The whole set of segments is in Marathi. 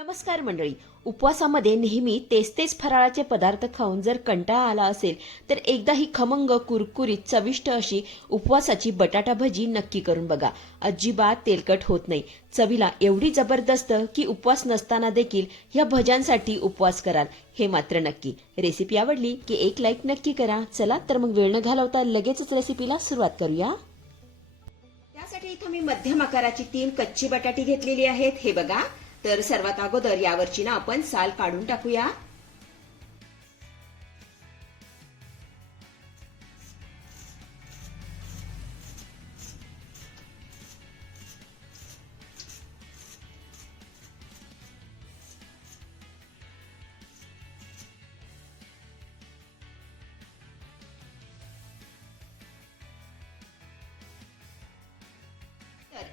नमस्कार मंडळी. उपवासामध्ये नेहमी तेच तेच फराळाचे पदार्थ खाऊन जर कंटाळा आला असेल तर एकदा ही खमंग कुरकुरीत चविष्ट अशी उपवासाची बटाटा भजी नक्की करून बघा. अजिबात तेलकट होत नाही. चवीला एवढी जबरदस्त की उपवास नसताना देखील या भज्यांसाठी उपवास कराल. हे मात्र नक्की. रेसिपी आवडली की एक लाईक नक्की करा. चला तर मग वेळ न घालवता लगेचच रेसिपीला सुरुवात करूया. त्यासाठी इथं मी मध्यम आकाराची तीन कच्ची बटाटी घेतलेली आहेत. हे बघा. तर सर्वात अगोदर यावरची ना आपण साल काढून टाकूया.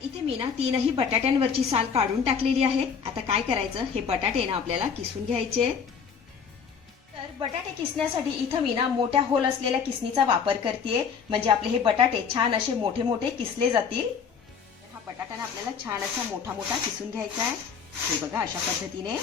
इथे मी ना तीनही बटाट्यांवरची साल काढून टाकलेली आहे. आता काय करायचं? हे बटाटे ना आपल्याला किसून घ्यायचे तर बटाटे किसण्यासाठी इथं मी ना मोठ्या होल असलेल्या किसणीचा वापर करते म्हणजे आपले हे बटाटे छान असे मोठे मोठे किसले जातील. हा बटाटा ना आपल्याला छान असा मोठा मोठा किसून घ्यायचा आहे. हे बघा अशा पद्धतीने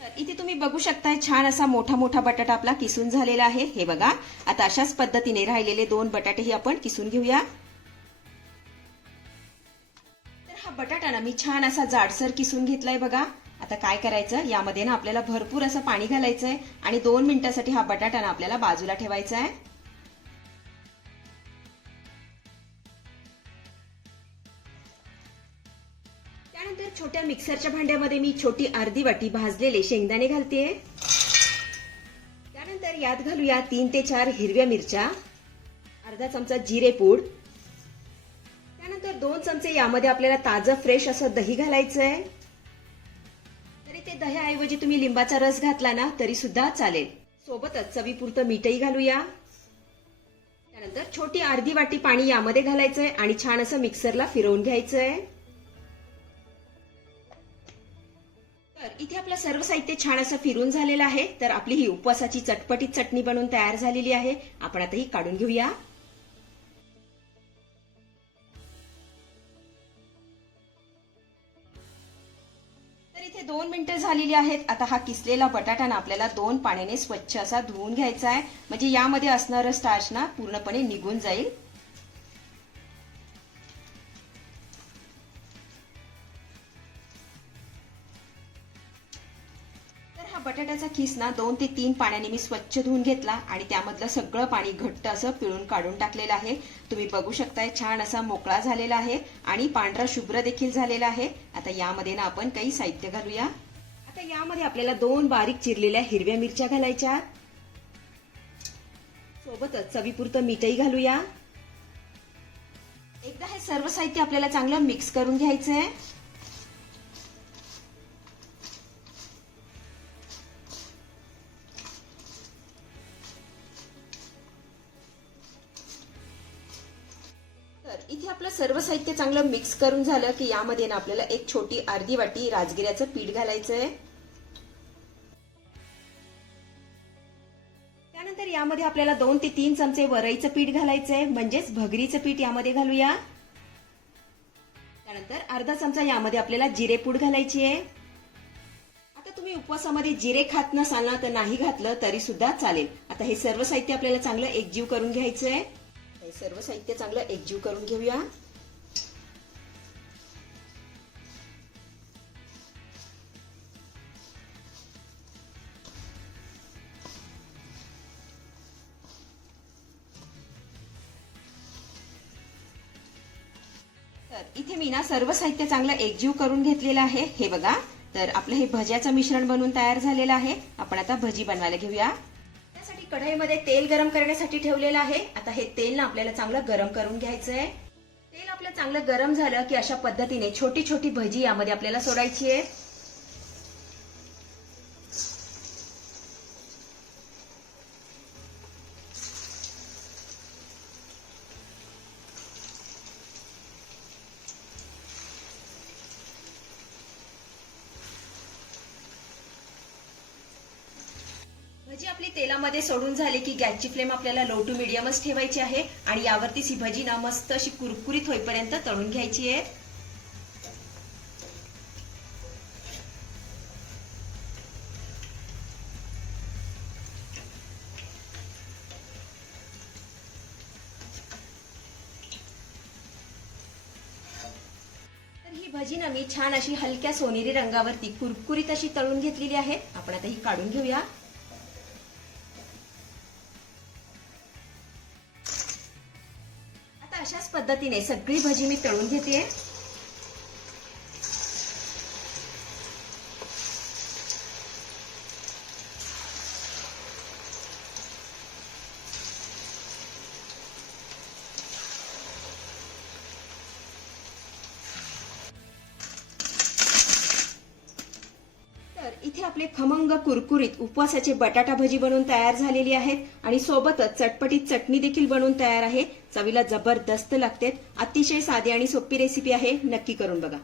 तर इथे तुम्ही बघू शकताय छान असा मोठा मोठा बटाटा आपला किसून झालेला आहे. हे बघा आता अशाच पद्धतीने राहिलेले दोन बटाटेही आपण किसून घेऊया. तर हा बटाटा ना मी छान असा जाडसर किसून घेतलाय बघा. आता काय करायचं यामध्ये ना आपल्याला भरपूर असं पाणी घालायचंय आणि दोन मिनिटासाठी हा बटाटा ना आपल्याला बाजूला ठेवायचा आहे छोट्या मिक्सरच्या भांड्यामध्ये मी छोटी अर्धी वाटी भाजलेले शेंगदाणे घालते त्यानंतर यात घालूया तीन ते चार हिरव्या मिरच्या अर्धा चमचा जिरे पूड. त्यानंतर दोन चमचे यामध्ये आपल्याला ताजं फ्रेश असं दही घालायचं आहे तरी ते दह्याऐवजी तुम्ही लिंबाचा रस घातला ना तरी सुद्धा चालेल. सोबतच चवीपुरतं मीठही घालूया. त्यानंतर छोटी अर्धी वाटी पाणी यामध्ये घालायचंय आणि छान असं मिक्सरला फिरवून घ्यायचंय. तर इथे आपलं सर्व साहित्य छान असं फिरून झालेलं आहे. तर आपली ही उपवासाची चटपटीत चटणी बनवून तयार झालेली आहे. आपण आता ही काढून घेऊया. तर इथे दोन मिनिटं झालेली आहेत. आता हा किसलेला बटाटा ना आपल्याला दोन पाण्याने स्वच्छ असा धुवून घ्यायचा आहे. म्हणजे यामध्ये असणारं स्टार्च ना पूर्णपणे निघून जाईल. बटाट्याचा खिस ना दोन ते तीन पाण्याने मी स्वच्छ धुवून घेतला आणि त्यामधलं सगळं पाणी घट्ट असं पिळून काढून टाकलेलं आहे. तुम्ही बघू शकताय छान असा मोकळा झालेला आहे आणि पांढरा शुभ्र देखील झालेला आहे. आता यामध्ये ना आपण काही साहित्य घालूया. आता यामध्ये आपल्याला दोन बारीक चिरलेल्या हिरव्या मिरच्या घालायच्या. सोबतच चवीपुरतं मीठही घालूया. एकदा हे सर्व साहित्य आपल्याला चांगलं मिक्स करून घ्यायचं आहे इथे आपलं सर्व साहित्य चांगलं मिक्स करून झालं की यामध्ये ना आपल्याला एक छोटी अर्धी वाटी राजगिऱ्याचं पीठ घालायचं आहे त्यानंतर यामध्ये आपल्याला दोन ते तीन चमचे वरईचं पीठ घालायचंय. म्हणजेच भगरीचं पीठ यामध्ये घालूया. त्यानंतर अर्धा चमचा यामध्ये आपल्याला जिरेपूड घालायची आहे आता तुम्ही उपवासामध्ये जिरे खात नसाल ना तर नाही घातलं तरी सुद्धा चालेल. आता हे सर्व साहित्य आपल्याला चांगलं एकजीव करून घ्यायचं आहे सर्व साहित्य चांगलं एकजीव करून घेऊया. तर इथे मी ना सर्व साहित्य चांगलं एकजीव करून घेतलेलं आहे. हे बघा. तर आपलं हे भज्याचं मिश्रण बनवून तयार झालेलं आहे. आपण आता भजी बनवायला घेऊया. मी कढईमध्ये तेल गरम करण्यासाठी ठेवलेलं आहे. आता हे तेल ना आपल्याला चांगलं गरम करून घ्यायचं आहे तेल आपलं चांगलं गरम झालं की अशा पद्धतीने छोटी छोटी भजी यामध्ये आपल्याला सोडायची आहे भजी आपली तेलामध्ये सोडून झाले की गॅसची फ्लेम आपल्याला लो टू मिडियमच ठेवायची आहे आणि यावरती ही भजी ना मस्त अशी कुरकुरीत होईपर्यंत तळून घ्यायची आहे ही भजी ना मी छान अशी हलक्या सोनेरी रंगावरती कुरकुरीत अशी तळून घेतलेली आहे. आपण आता ही काढून घेऊया. अशाच पद्धतीने सगळी भजी मी तळून घेते तर इथे आपले खमंग कुरकुरीत उपवासाचे बटाटा भजी बनवून तयार झालेली आहेत आणि सोबतच चटपटीत चटणी देखील बनवून तयार आहे. चवीला जबरदस्त लागते. अतिशय साधी आणि सोपी रेसिपी आहे. नक्की करून बघा.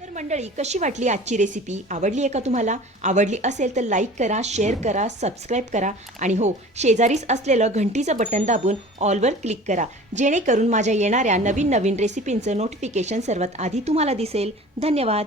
तर मंडळी कशी वाटली आजची रेसिपी आवडली आहे का तुम्हाला? आवडली असेल तर लाईक करा शेअर करा सबस्क्राईब करा आणि हो शेजारीच असलेलं घंटीचं बटन दाबून ऑलवर क्लिक करा. जेणेकरून माझ्या येणाऱ्या नवीन नवीन रेसिपींचं नोटिफिकेशन सर्वात आधी तुम्हाला दिसेल. धन्यवाद.